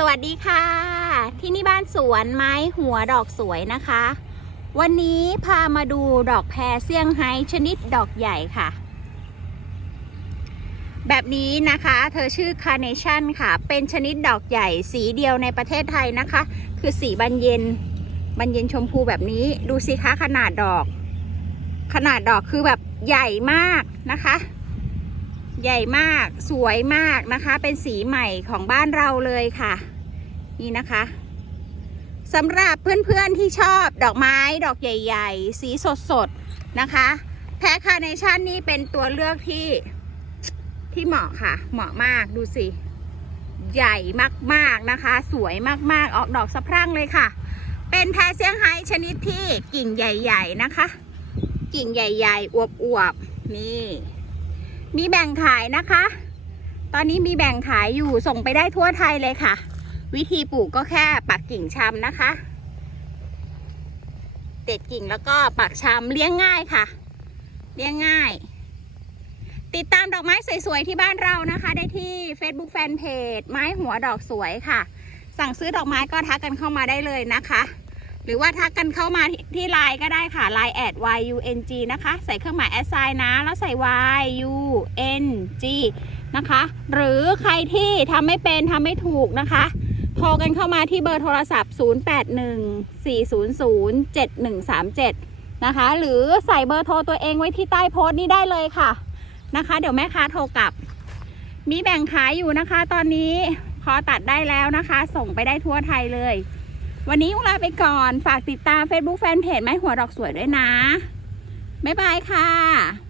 สวัสดีค่ะ ที่นี่บ้านสวนไม้หัวดอกสวยนะคะ วันนี้พามาดูดอกแพรเซี่ยงไฮ้ชนิดดอกใหญ่ค่ะ แบบนี้นะคะ เธอชื่อคาร์เนชั่นค่ะ เป็นชนิดดอกใหญ่สีเดียวในประเทศไทยนะคะ คือสีบานเย็นบานเย็นชมพูแบบนี้ดูสิคะขนาดดอก ขนาดดอกคือแบบใหญ่มากนะคะ ใหญ่มากสวยมากนะคะ เป็นสีใหม่ของบ้านเราเลยค่ะ นี่นะคะสำหรับเพื่อนๆที่ชอบดอกไม้ดอกใหญ่ ๆ สีสดๆนะคะ แพคคาเนชั่นนี่เป็นตัวเลือกที่ที่เหมาะค่ะ เหมาะมากดูสิ ใหญ่มากๆนะคะ สวยมากๆออกดอกสะพรั่งเลยค่ะ เป็นแพเซียงไฮ้ชนิดที่กิ่งใหญ่ ๆนะคะ กิ่งใหญ่ ๆอวบๆนี่ มีแบ่งขายนะคะ ตอนนี้มีแบ่งขายอยู่ส่งไปได้ทั่วไทยเลยค่ะ วิธีปลูกก็แค่ปักกิ่งชำนะคะ เด็ดกิ่งแล้วก็ปักชำเลี้ยงง่ายค่ะ เลี้ยงง่าย ติดตามดอกไม้สวยๆที่บ้านเรานะคะ ได้ที่ Facebook Fanpage ไม้หัวดอกสวยค่ะ สั่งซื้อดอกไม้ก็ทักกันเข้ามาได้เลยนะคะ หรือว่าทักกันเข้ามาที่ไลน์ก็ได้ค่ะ Line แอด YUNG นะคะ ใส่เครื่องหมายแอดไซน์นะ แล้วใส่ YUNG นะคะ หรือใครที่ทำไม่เป็นทำไม่ถูกนะคะ โทรกันเข้ามาที่เบอร์โทรศัพท์ 0814007137 นะคะ หรือใส่เบอร์โทรตัวเองไว้ที่ใต้โพสต์นี้ได้เลยค่ะนะคะ เดี๋ยวแม่ค้าโทรกลับ มีแบ่งขายอยู่นะคะ ตอนนี้พอตัดได้แล้วนะคะ ส่งไปได้ทั่วไทยเลย วันนี้ยุลาไปก่อน ฝากติดตาม Facebook Fanpage ไม้หัวดอกสวยด้วยนะ บ๊ายบายค่ะ